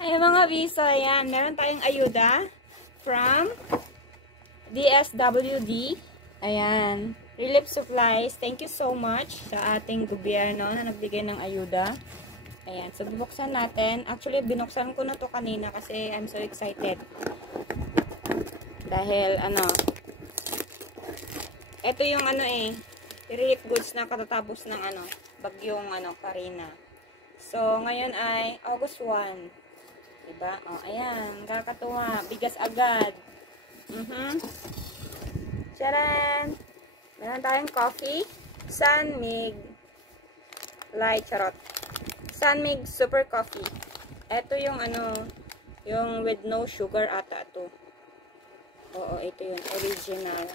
Ay, mga biso, ayan. Meron tayong ayuda from DSWD. Ayan. Relief supplies. Thank you so much sa ating gobyerno na nagbigay ng ayuda. Ayan. So, bubuksan natin. Actually, binuksan ko na to kanina kasi I'm so excited. Dahil, ito yung relief goods na katatapos ng bagyong Karina. So, ngayon ay August 1. Diba? O, ayan. Kakatuwa. Bigas agad. Charan! Meron tayong coffee. Sunmig. Light, charot. Sunmig Super Coffee. Ito yung yung with no sugar ata ito. Oo, ito yung original.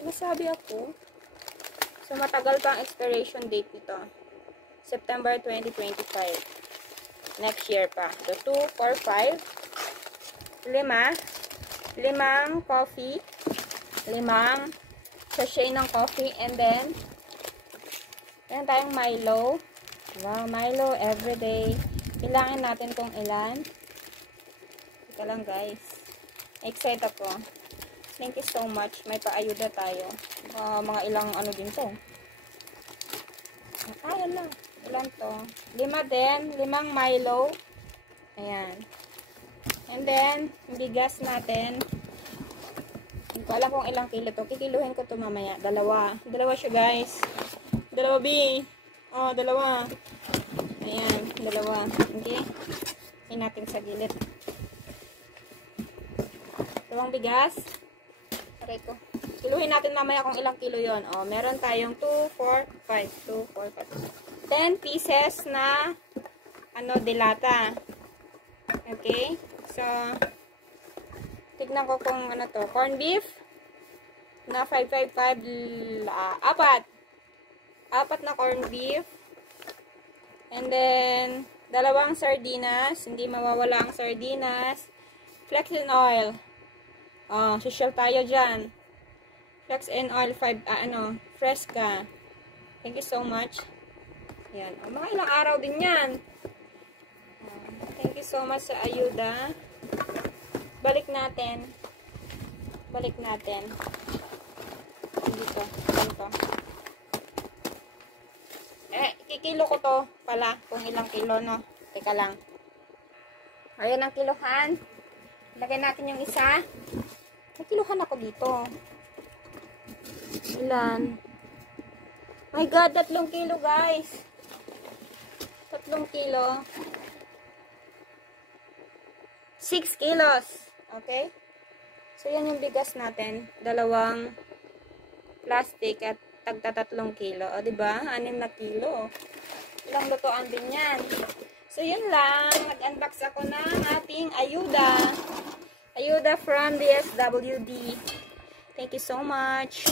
Sinasabi ako. So, matagal pa ang expiration date nito. September 2025. Next year pa. So, 2, 4, 5. 5 coffee. 5 sachet ng coffee. And then, yan tayong Milo. Wow, Milo everyday. Bilangin natin kung ilan. Ito lang guys. Excited ako. Thank you so much. May paayuda tayo. Mga ilang din to. Kaya lang. Ilan to? 5 din. 5 Milo. Ayan. And then, bigas natin. Hindi ko alam kung ilang kilo to. Kikiluhin ko to mamaya. Dalawa siya guys. Dalawa B. Oh, dalawa. Ayan. Dalawa. Okay. Ayan natin sa gilid. Dalawang bigas. Aray ko. Kiluhin natin mamaya kung ilang kilo yon. Oh, meron tayong 2, 4, 5. 2, 4, 5. 10 pieces na delata. Okay? So, tignan ko kung to. Corn beef na 555 apat na corn beef. And then, 2 sardinas. Hindi mawawala ang sardinas. Flex and oil. Oh, social tayo dyan. Flex and oil 5, Fresca. Thank you so much. Yan. O, mga ilang araw din yan. Thank you so much sa ayuda. Balik natin. Dito. Ganito. Kikilo ko to pala. Kung ilang kilo, no? Teka lang. Ayan ang kilohan. Lagay natin yung isa. Nakiluhan ako dito. Ilan? My God, 3 kilo guys. 3 kilo. 6 kilos. Okay? So, yan yung bigas natin. 2 plastic at tagta 3 kilo. O, diba? 6 na kilo. Ilang lutoan din yan. So, yun lang. Nag-unbox ako ng ating ayuda. Ayuda from DSWD. Thank you so much.